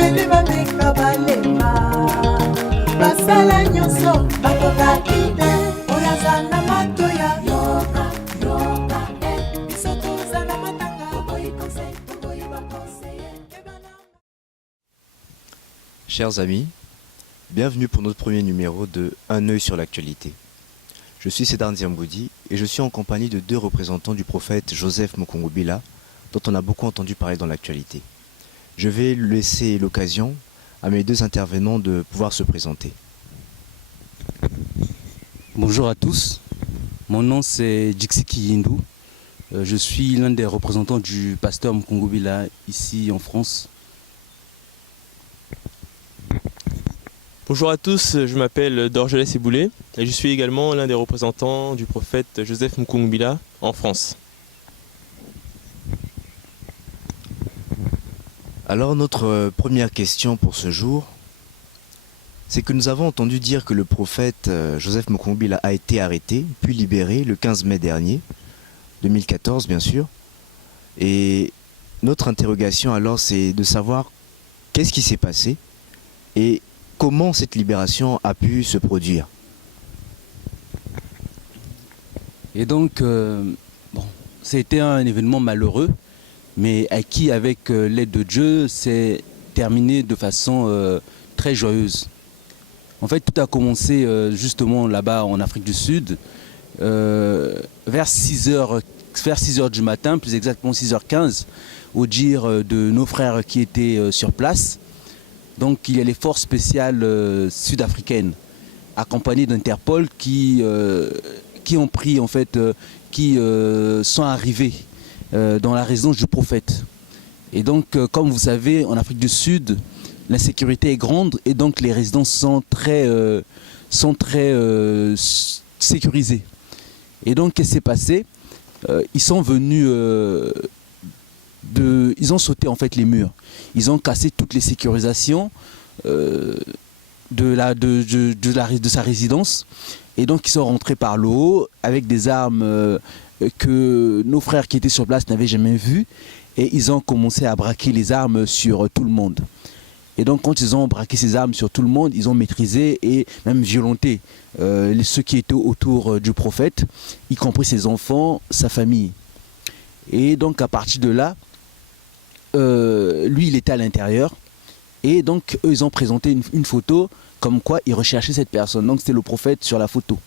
bapeli bameka balema basala nyonso bakokaki te oyo aza na matoya yoka biso toza na matanga okoyi conseil okoyi bakonseye. Chers amis, bienvenue pour notre premier numéro de Un œil sur l'actualité. Je suis Cédar Ndiamboudi et je suis en compagnie de deux représentants du prophète Joseph Mukungubila, dont on a beaucoup entendu parler dans l'actualité. Je vais laisser l'occasion à mes deux intervenants de pouvoir se présenter. Bonjour à tous, mon nom c'est Djixiki Yindou. Je suis l'un des représentants du pasteur Mukungubila ici en France. Bonjour à tous, je m'appelle Dorgelès Eboulé et je suis également l'un des représentants du prophète Joseph Mukungubila en France. Alors notre première question pour ce jour, c'est que nous avons entendu dire que le prophète Joseph Mukungubila a été arrêté puis libéré le 15 mai dernier, 2014 bien sûr. Et notre interrogation alors c'est de savoir qu'est-ce qui s'est passé et comment cette libération a pu se produire. Et donc, c'était un événement malheureux, mais qui, avec l'aide de Dieu, s'est terminé de façon très joyeuse. En fait, tout a commencé justement là-bas en Afrique du Sud, vers 6 heures du matin, plus exactement 6h15, au dire de nos frères qui étaient sur place. Donc il y a les forces spéciales sud-africaines, accompagnées d'Interpol, qui ont pris en fait, qui sont arrivés dans la résidence du prophète. Et donc, comme vous savez, en Afrique du Sud, l'insécurité est grande et donc les résidences sont très sécurisées. Et donc, qu'est-ce qui s'est passé? Ils sont venus ils ont sauté en fait les murs. Ils ont cassé toutes les sécurisations de sa résidence. Et donc ils sont rentrés par le haut avec des armes que nos frères qui étaient sur place n'avaient jamais vues. Et ils ont commencé à braquer les armes sur tout le monde. Et donc quand ils ont braqué ces armes sur tout le monde, ils ont maîtrisé et même violenté ceux qui étaient autour du prophète, y compris ses enfants, sa famille. Et donc à partir de là, lui il était à l'intérieur et donc eux ils ont présenté une photo comme quoi ils recherchaient cette personne. Donc c'était le prophète sur la photo.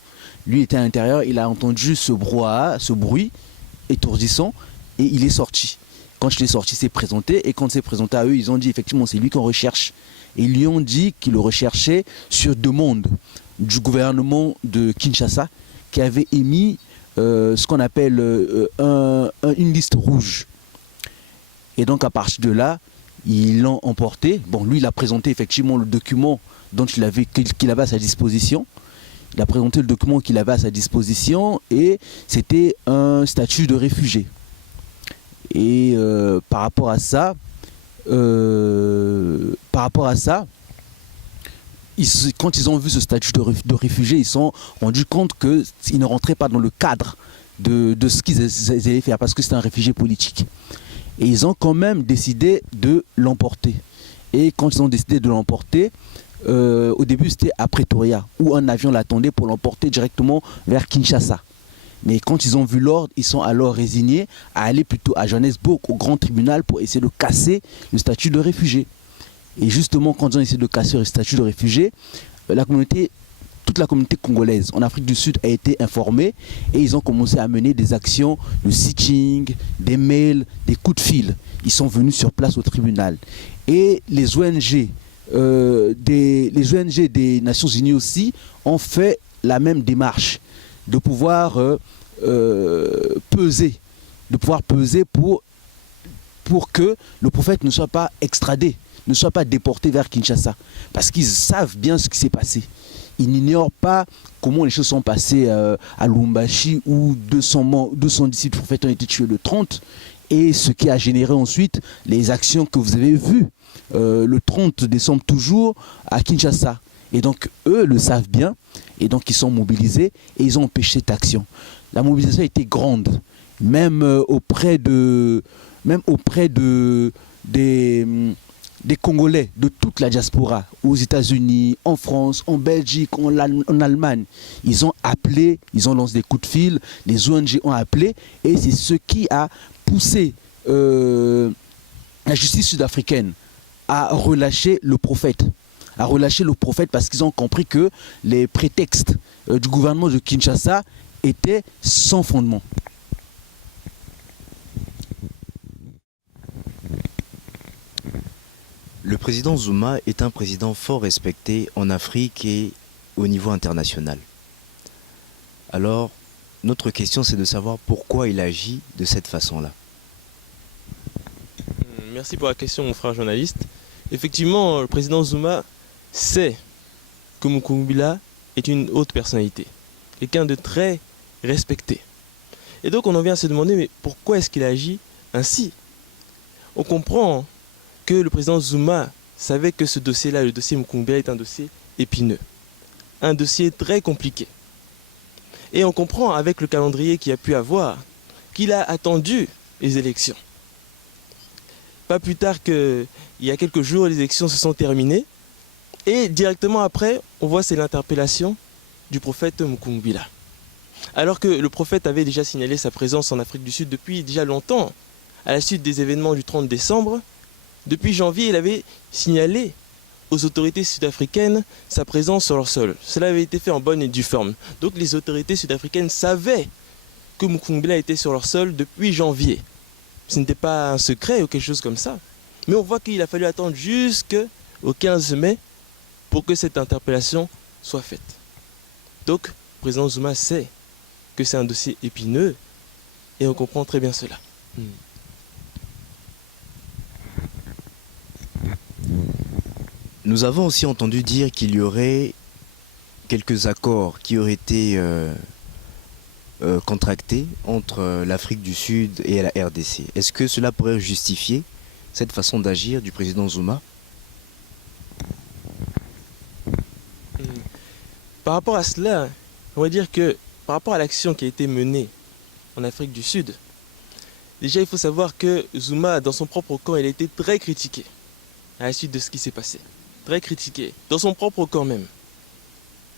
Lui était à l'intérieur, il a entendu ce brouhaha, ce bruit étourdissant et il est sorti. Quand il est sorti, il s'est présenté et quand il s'est présenté à eux, ils ont dit effectivement c'est lui qu'on recherche. Et ils lui ont dit qu'ils le recherchaient sur demande du gouvernement de Kinshasa qui avait émis ce qu'on appelle une liste rouge. Et donc à partir de là, ils l'ont emporté. Bon, lui, il a présenté effectivement le document qu'il avait à sa disposition. Il a présenté le document qu'il avait à sa disposition et c'était un statut de réfugié. Et par rapport à ça, quand ils ont vu ce statut de réfugié, ils se sont rendus compte qu'ils ne rentraient pas dans le cadre de ce qu'ils allaient faire parce que c'était un réfugié politique. Et ils ont quand même décidé de l'emporter. Et quand ils ont décidé de l'emporter, au début c'était à Pretoria, où un avion l'attendait pour l'emporter directement vers Kinshasa. Mais quand ils ont vu l'ordre, ils sont alors résignés à aller plutôt à Johannesburg, au grand tribunal, pour essayer de casser le statut de réfugié. Et justement, quand ils ont essayé de casser le statut de réfugié, toute la communauté congolaise en Afrique du Sud a été informée et ils ont commencé à mener des actions de sitting, des mails, des coups de fil. Ils sont venus sur place au tribunal. Et les ONG des Nations Unies aussi ont fait la même démarche de pouvoir peser pour que le prophète ne soit pas extradé, ne soit pas déporté vers Kinshasa. Parce qu'ils savent bien ce qui s'est passé. Ils n'ignorent pas comment les choses sont passées à Lubumbashi où 200 disciples prophètes ont été tués le 30 et ce qui a généré ensuite les actions que vous avez vues le 30 décembre toujours à Kinshasa. Et donc eux le savent bien et donc ils sont mobilisés et ils ont empêché cette action. La mobilisation a été grande, même auprès des des Congolais de toute la diaspora, aux États-Unis, en France, en Belgique, en Allemagne, ils ont appelé, ils ont lancé des coups de fil, les ONG ont appelé, et c'est ce qui a poussé la justice sud-africaine à relâcher le prophète. À relâcher le prophète parce qu'ils ont compris que les prétextes du gouvernement de Kinshasa étaient sans fondement. Le président Zuma est un président fort respecté en Afrique et au niveau international. Alors, notre question c'est de savoir pourquoi il agit de cette façon-là. Merci pour la question, mon frère journaliste. Effectivement, le président Zuma sait que Mukungubila est une haute personnalité, quelqu'un de très respecté. Et donc on en vient à se demander, mais pourquoi est-ce qu'il agit ainsi? On comprend que le président Zuma savait que ce dossier-là, le dossier Mukungubila, est un dossier épineux, un dossier très compliqué. Et on comprend avec le calendrier qu'il a pu avoir qu'il a attendu les élections. Pas plus tard qu'il y a quelques jours, les élections se sont terminées et directement après, on voit c'est l'interpellation du prophète Mukungubila. Alors que le prophète avait déjà signalé sa présence en Afrique du Sud depuis déjà longtemps, à la suite des événements du 30 décembre, depuis janvier, il avait signalé aux autorités sud-africaines sa présence sur leur sol. Cela avait été fait en bonne et due forme. Donc les autorités sud-africaines savaient que Mukungubila était sur leur sol depuis janvier. Ce n'était pas un secret ou quelque chose comme ça. Mais on voit qu'il a fallu attendre jusqu'au 15 mai pour que cette interpellation soit faite. Donc, le président Zuma sait que c'est un dossier épineux et on comprend très bien cela. Nous avons aussi entendu dire qu'il y aurait quelques accords qui auraient été contractés entre l'Afrique du Sud et la RDC. Est-ce que cela pourrait justifier cette façon d'agir du président Zuma? Par rapport à cela, on va dire que par rapport à l'action qui a été menée en Afrique du Sud, déjà il faut savoir que Zuma, dans son propre camp, il a été très critiqué à la suite de ce qui s'est passé. Très critiqué, dans son propre camp même.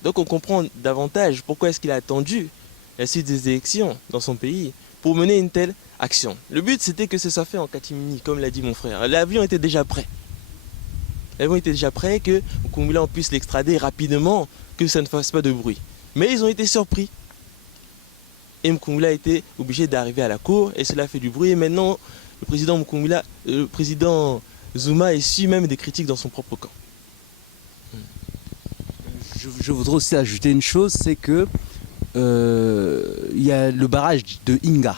Donc on comprend davantage pourquoi est-ce qu'il a attendu la suite des élections dans son pays pour mener une telle action. Le but c'était que ce soit fait en catimini, comme l'a dit mon frère. L'avion était déjà prêt. L'avion était déjà prêt, que Mukungubila puisse l'extrader rapidement, que ça ne fasse pas de bruit. Mais ils ont été surpris. Et Mukungubila a été obligé d'arriver à la cour et cela fait du bruit. Et maintenant, le président Mukungubila, le président Zuma essuie même des critiques dans son propre camp. Je voudrais aussi ajouter une chose, c'est que il y a le barrage de Inga.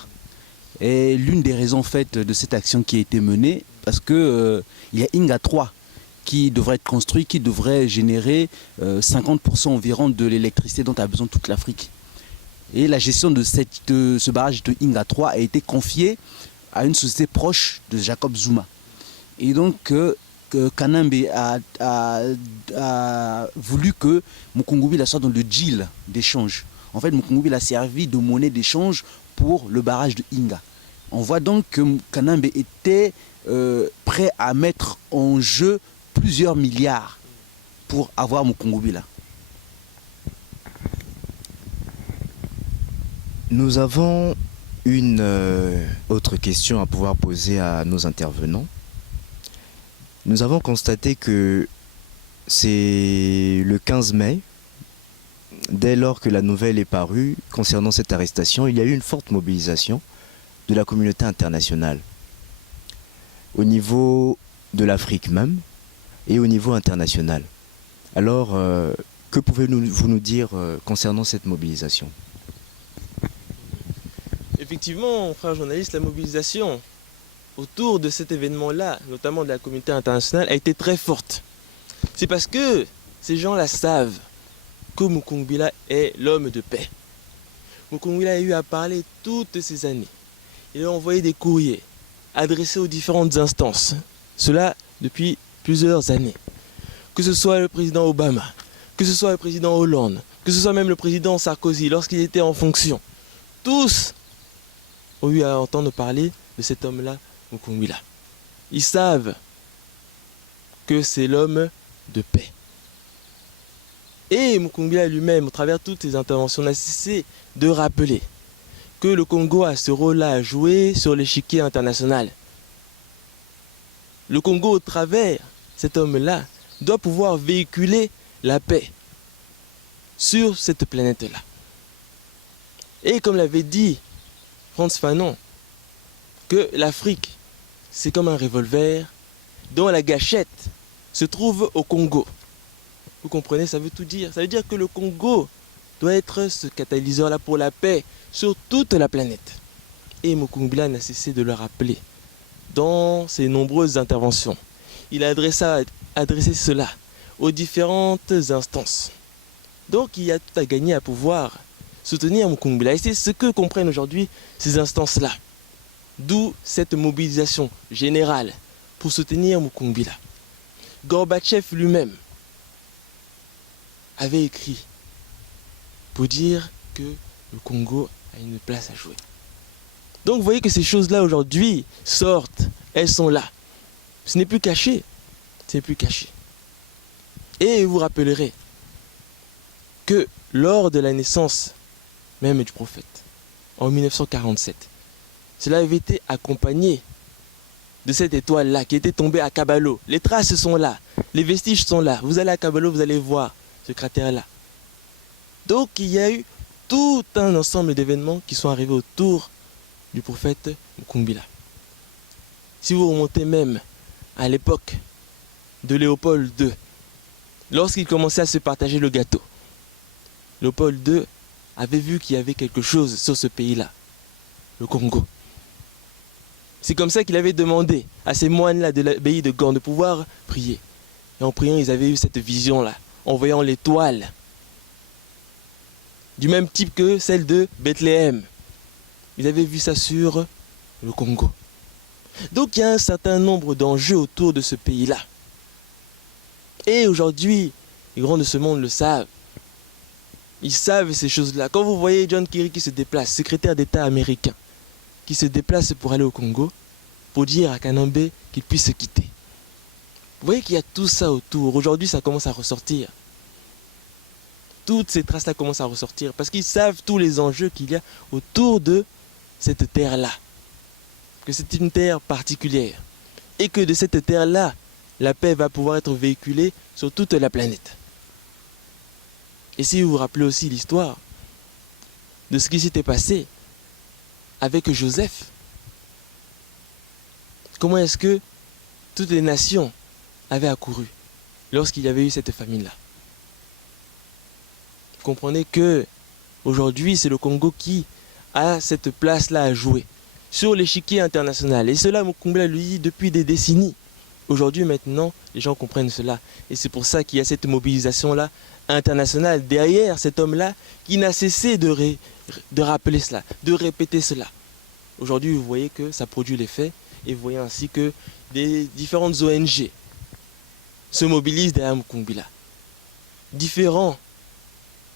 Et l'une des raisons faites de cette action qui a été menée, parce que il y a Inga 3 qui devrait être construit, qui devrait générer 50% environ de l'électricité dont a besoin toute l'Afrique. Et la gestion de ce barrage de Inga 3 a été confiée à une société proche de Jacob Zuma. Et donc Kanambe a voulu que Mukungubila soit dans le deal d'échange. En fait, Mukungubila a servi de monnaie d'échange pour le barrage de Inga. On voit donc que Kanambe était prêt à mettre en jeu plusieurs milliards pour avoir Mukungubila. Nous avons une autre question à pouvoir poser à nos intervenants. Nous avons constaté que c'est le 15 mai, dès lors que la nouvelle est parue concernant cette arrestation, il y a eu une forte mobilisation de la communauté internationale, au niveau de l'Afrique même et au niveau international. Alors, que pouvez-vous nous dire concernant cette mobilisation? Effectivement, frère journaliste, la mobilisation autour de cet événement-là, notamment de la communauté internationale, a été très forte. C'est parce que ces gens-là savent que Mukungubila est l'homme de paix. Mukungubila a eu à parler toutes ces années. Il a envoyé des courriers adressés aux différentes instances. Cela depuis plusieurs années. Que ce soit le président Obama, que ce soit le président Hollande, que ce soit même le président Sarkozy lorsqu'il était en fonction. Tous ont eu à entendre parler de cet homme-là, Mukungubila. Ils savent que c'est l'homme de paix. Et Mukumbila lui-même, au travers de toutes ses interventions, n'a cessé de rappeler que le Congo a ce rôle-là à jouer sur l'échiquier international. Le Congo, au travers cet homme-là, doit pouvoir véhiculer la paix sur cette planète-là. Et comme l'avait dit Frantz Fanon, que l'Afrique, c'est comme un revolver dont la gâchette se trouve au Congo. Vous comprenez, ça veut tout dire. Ça veut dire que le Congo doit être ce catalyseur-là pour la paix sur toute la planète. Et Mukumbila n'a cessé de le rappeler dans ses nombreuses interventions. Il a adressé cela aux différentes instances. Donc il y a tout à gagner à pouvoir soutenir Mukumbila. Et c'est ce que comprennent aujourd'hui ces instances-là. D'où cette mobilisation générale pour soutenir Mukumbila. Gorbatchev lui-même avait écrit pour dire que le Congo a une place à jouer. Donc vous voyez que ces choses-là aujourd'hui sortent, elles sont là. Ce n'est plus caché, ce n'est plus caché. Et vous rappellerez que lors de la naissance même du prophète, en 1947, cela avait été accompagné de cette étoile-là qui était tombée à Kabalo. Les traces sont là, les vestiges sont là. Vous allez à Kabalo, vous allez voir ce cratère-là. Donc il y a eu tout un ensemble d'événements qui sont arrivés autour du prophète Mukumbila. Si vous remontez même à l'époque de Léopold II, lorsqu'il commençait à se partager le gâteau, Léopold II avait vu qu'il y avait quelque chose sur ce pays-là, le Congo. C'est comme ça qu'il avait demandé à ces moines-là de l'abbaye de Gand de pouvoir prier. Et en priant, ils avaient eu cette vision-là, en voyant l'étoile, du même type que celle de Bethléem. Ils avaient vu ça sur le Congo. Donc il y a un certain nombre d'enjeux autour de ce pays-là. Et aujourd'hui, les grands de ce monde le savent. Ils savent ces choses-là. Quand vous voyez John Kerry qui se déplace, secrétaire d'État américain, qui se déplace pour aller au Congo, pour dire à Kanambe qu'il puisse se quitter. Vous voyez qu'il y a tout ça autour. Aujourd'hui, ça commence à ressortir. Toutes ces traces-là commencent à ressortir parce qu'ils savent tous les enjeux qu'il y a autour de cette terre-là. Que c'est une terre particulière. Et que de cette terre-là, la paix va pouvoir être véhiculée sur toute la planète. Et si vous vous rappelez aussi l'histoire de ce qui s'était passé avec Joseph, comment est-ce que toutes les nations avaient accouru lorsqu'il y avait eu cette famine-là? Vous comprenez que aujourd'hui c'est le Congo qui a cette place-là à jouer sur l'échiquier international. Et cela, Mukumbila lui dit depuis des décennies. Aujourd'hui, maintenant, les gens comprennent cela. Et c'est pour ça qu'il y a cette mobilisation-là internationale derrière cet homme-là qui n'a cessé de rappeler cela, de répéter cela. Aujourd'hui, vous voyez que ça produit l'effet et vous voyez ainsi que des différentes ONG se mobilisent derrière Mukumbila. Différents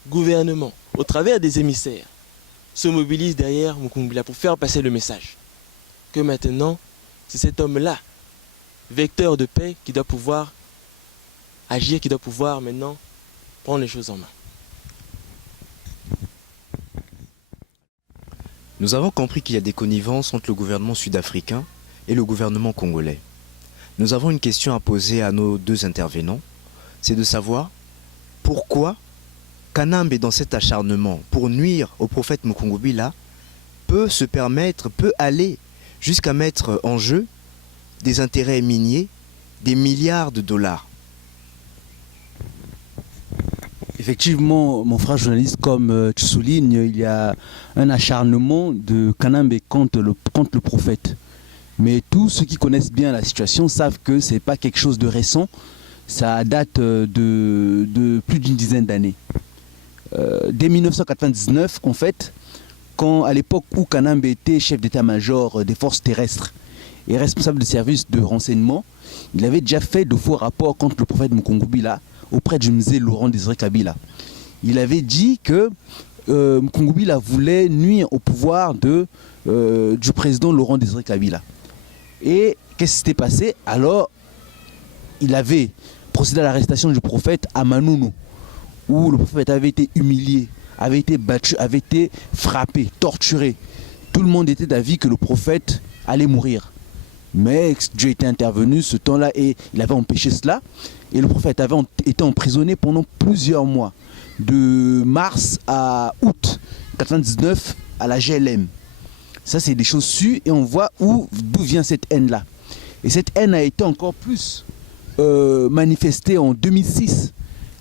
gouvernements, au travers des émissaires, se mobilisent derrière Mukumbila pour faire passer le message que maintenant, c'est cet homme-là, vecteur de paix, qui doit pouvoir agir, qui doit pouvoir maintenant prendre les choses en main. Nous avons compris qu'il y a des connivences entre le gouvernement sud-africain et le gouvernement congolais. Nous avons une question à poser à nos deux intervenants, c'est de savoir pourquoi Kanambe, dans cet acharnement pour nuire au prophète Mukumbila, peut aller jusqu'à mettre en jeu des intérêts miniers, des milliards de dollars. Effectivement, mon frère journaliste, comme tu soulignes, il y a un acharnement de Kanambe contre le prophète. Mais tous ceux qui connaissent bien la situation savent que ce n'est pas quelque chose de récent. Ça date de plus d'une dizaine d'années. Dès 1999, en fait, à l'époque où Kanambe était chef d'état-major des forces terrestres et responsable de services de renseignement, il avait déjà fait de faux rapports contre le prophète Mukumbila auprès du musée Laurent Désiré Kabila. Il avait dit que Mukumbila voulait nuire au pouvoir du président Laurent Désiré Kabila. Et qu'est-ce qui s'était passé? Alors, il avait procédé à l'arrestation du prophète à Manono, où le prophète avait été humilié, avait été battu, avait été frappé, torturé. Tout le monde était d'avis que le prophète allait mourir. Mais Dieu était intervenu ce temps-là et il avait empêché cela. Et le prophète avait été emprisonné pendant plusieurs mois, de mars à août 99 à la GLM. Ça, c'est des choses sues et on voit d'où vient cette haine-là. Et cette haine a été encore plus manifestée en 2006,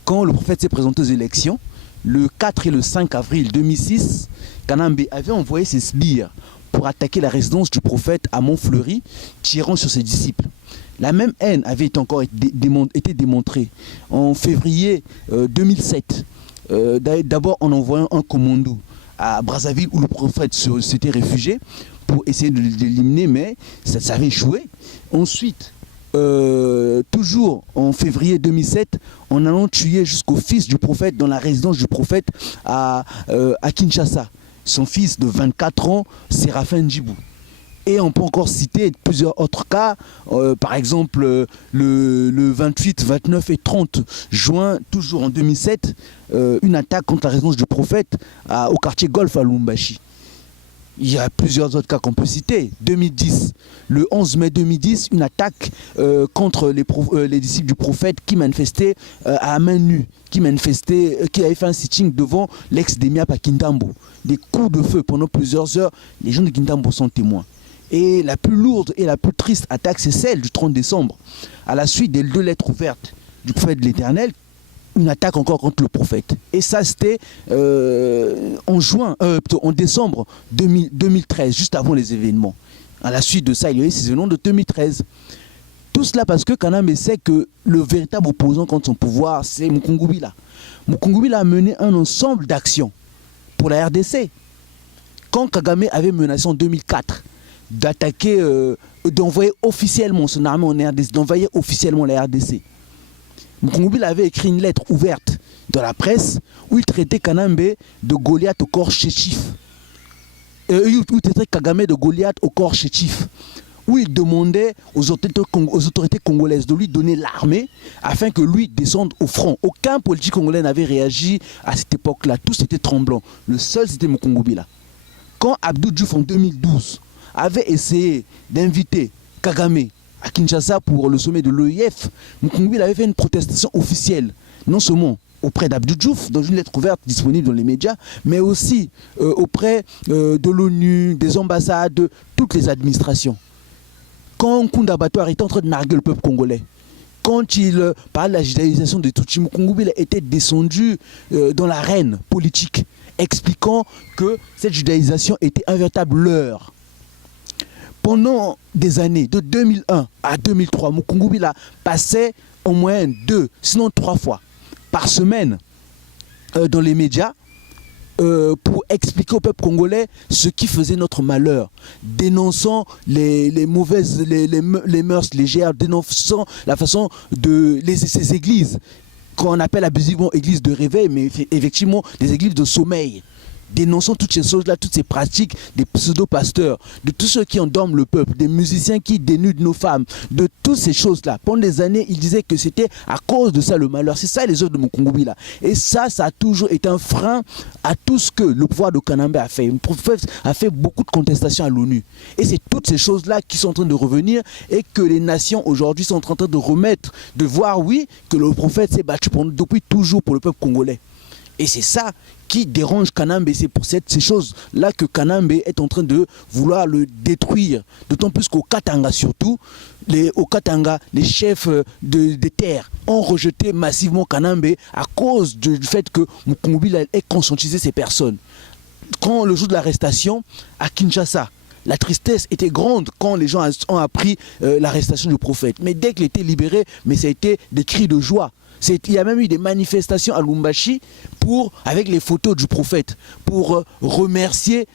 quand le prophète s'est présenté aux élections. Le 4 et le 5 avril 2006, Kanambe avait envoyé ses sbires pour attaquer la résidence du prophète à Montfleury, tirant sur ses disciples. La même haine avait encore été démontrée en février 2007, d'abord en envoyant un commando à Brazzaville où le prophète s'était réfugié pour essayer de l'éliminer, mais ça avait échoué. Ensuite, toujours en février 2007, en allant tuer jusqu'au fils du prophète dans la résidence du prophète à Kinshasa. Son fils de 24 ans, Séraphin Djibou. Et on peut encore citer plusieurs autres cas, par exemple le 28, 29 et 30 juin, toujours en 2007, une attaque contre la résidence du prophète au quartier Golf à Lumbashi. Il y a plusieurs autres cas qu'on peut citer. 2010, le 11 mai 2010, une attaque contre les disciples du prophète qui manifestaient à main nue, qui avaient fait un sitting devant l'ex-Demiap à Kintambo. Des coups de feu pendant plusieurs heures, les gens de Kintambo sont témoins. Et la plus lourde et la plus triste attaque, c'est celle du 30 décembre, à la suite des 2 lettres ouvertes du prophète de l'Éternel, une attaque encore contre le prophète. Et ça, c'était en décembre 2013, juste avant les événements. À la suite de ça, il y a eu ces événements de 2013. Tout cela parce que Kanambe sait que le véritable opposant contre son pouvoir, c'est Mukungubila. Mukungubila a mené un ensemble d'actions pour la RDC. Quand Kagame avait menacé en 2004 d'attaquer, d'envoyer officiellement son armée en RDC, d'envoyer officiellement la RDC, Mukungubila avait écrit une lettre ouverte dans la presse où il traitait Kanambe de Goliath au corps chétif. Où il traitait Kagame de Goliath au corps chétif. Où il demandait aux autorités congolaises de lui donner l'armée afin que lui descende au front. Aucun politique congolais n'avait réagi à cette époque-là. Tous étaient tremblants. Le seul, c'était Mukungubila. Quand Abdou Diouf, en 2012, avait essayé d'inviter Kagame à Kinshasa pour le sommet de l'OIF, Mukungubila avait fait une protestation officielle, non seulement auprès d'Abdou Diouf, dans une lettre ouverte disponible dans les médias, mais aussi auprès de l'ONU, des ambassades, de toutes les administrations. Quand Nkunda Bato était en train de narguer le peuple congolais, quand il parlait de la judaïsation de Tutsi, Mukungubila était descendu dans l'arène politique, expliquant que cette judaïsation était un véritable leurre. Pendant des années, de 2001 à 2003, Mukungubila passait en moyenne 2, sinon 3 fois par semaine dans les médias pour expliquer au peuple congolais ce qui faisait notre malheur, dénonçant les mœurs légères, dénonçant la façon de ces églises qu'on appelle abusivement églises de réveil, mais effectivement des églises de sommeil. Dénonçant toutes ces choses-là, toutes ces pratiques des pseudo-pasteurs, de tous ceux qui endorment le peuple, des musiciens qui dénudent nos femmes, de toutes ces choses-là. Pendant des années, il disait que c'était à cause de ça le malheur. C'est ça les œuvres de Mukungubila. Et ça a toujours été un frein à tout ce que le pouvoir de Kanambe a fait. Le prophète a fait beaucoup de contestations à l'ONU. Et c'est toutes ces choses-là qui sont en train de revenir et que les nations aujourd'hui sont en train de remettre, de voir, oui, que le prophète s'est battu depuis toujours pour le peuple congolais. Et c'est ça qui dérange Kanambe, c'est pour ces choses-là que Kanambe est en train de vouloir le détruire. D'autant plus qu'au Katanga surtout, les chefs des terres ont rejeté massivement Kanambe à cause du fait que Mukungubila ait conscientisé ces personnes. Quand le jour de l'arrestation à Kinshasa, la tristesse était grande quand les gens ont appris l'arrestation du prophète. Mais dès qu'il était libéré, mais ça a été des cris de joie. Il y a même eu des manifestations à Lumbashi avec les photos du prophète pour remercier.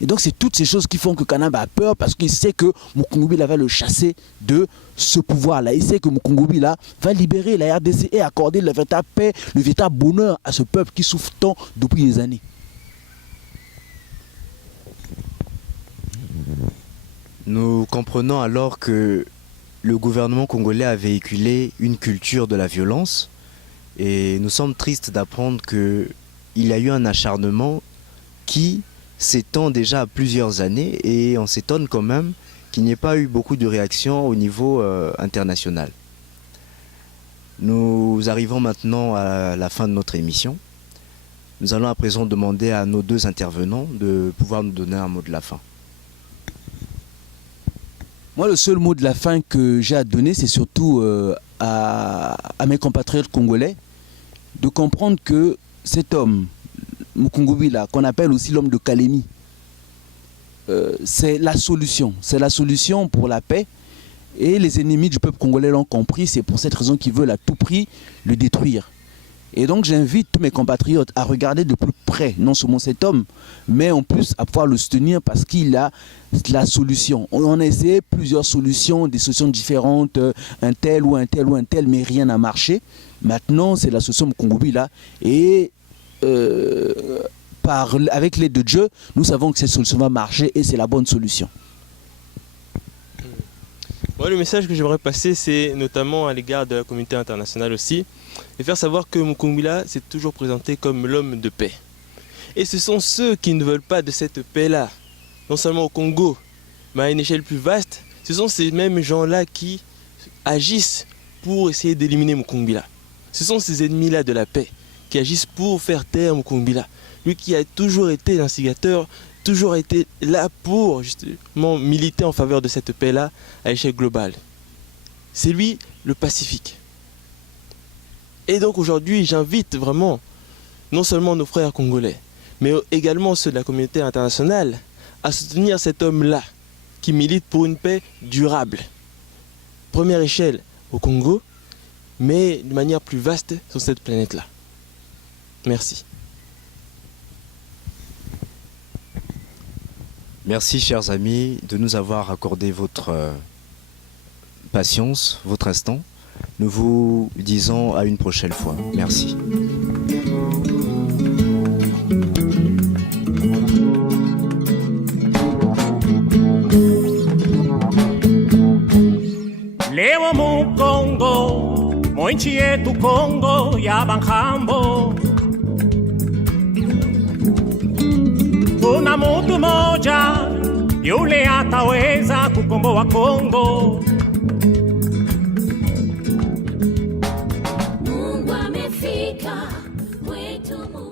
Et donc c'est toutes ces choses qui font que Kanambe a peur parce qu'il sait que Mukungubila va le chasser de ce pouvoir-là. Il sait que Mukungubila va libérer la RDC et accorder la véritable paix, le véritable bonheur à ce peuple qui souffre tant depuis des années. Nous comprenons alors que le gouvernement congolais a véhiculé une culture de la violence et nous sommes tristes d'apprendre qu'il y a eu un acharnement qui s'étend déjà à plusieurs années et on s'étonne quand même qu'il n'y ait pas eu beaucoup de réactions au niveau international. Nous arrivons maintenant à la fin de notre émission. Nous allons à présent demander à nos deux intervenants de pouvoir nous donner un mot de la fin. Moi, le seul mot de la fin que j'ai à donner, c'est surtout à mes compatriotes congolais de comprendre que cet homme, Mukungubila, qu'on appelle aussi l'homme de Kalemi, c'est la solution. C'est la solution pour la paix. Et les ennemis du peuple congolais l'ont compris. C'est pour cette raison qu'ils veulent à tout prix le détruire. Et donc j'invite tous mes compatriotes à regarder de plus près, non seulement cet homme, mais en plus à pouvoir le soutenir parce qu'il a la solution. On a essayé plusieurs solutions, des solutions différentes, un tel ou un tel ou un tel, mais rien n'a marché. Maintenant, c'est la solution Mukungubila. Et avec l'aide de Dieu, nous savons que cette solution va marcher et c'est la bonne solution. Moi, le message que j'aimerais passer, c'est notamment à l'égard de la communauté internationale aussi, et faire savoir que Mukungubila s'est toujours présenté comme l'homme de paix. Et ce sont ceux qui ne veulent pas de cette paix-là, non seulement au Congo, mais à une échelle plus vaste. Ce sont ces mêmes gens-là qui agissent pour essayer d'éliminer Mukungubila. Ce sont ces ennemis-là de la paix qui agissent pour faire taire Mukungubila. Lui qui a toujours été l'instigateur, toujours été là pour justement militer en faveur de cette paix-là à l'échelle globale. C'est lui le pacifique. Et donc aujourd'hui, j'invite vraiment non seulement nos frères congolais, mais également ceux de la communauté internationale à soutenir cet homme-là qui milite pour une paix durable. Première échelle au Congo, mais de manière plus vaste sur cette planète-là. Merci. Merci chers amis de nous avoir accordé votre patience, votre instant. Nous vous disons à une prochaine fois. Merci. Lewa mu Kongo, mu nchi yetu Kongo ya Bangambo. Kuna mtu moja yule ataweza kukomboa Kongo. Mungu amefika kwetu.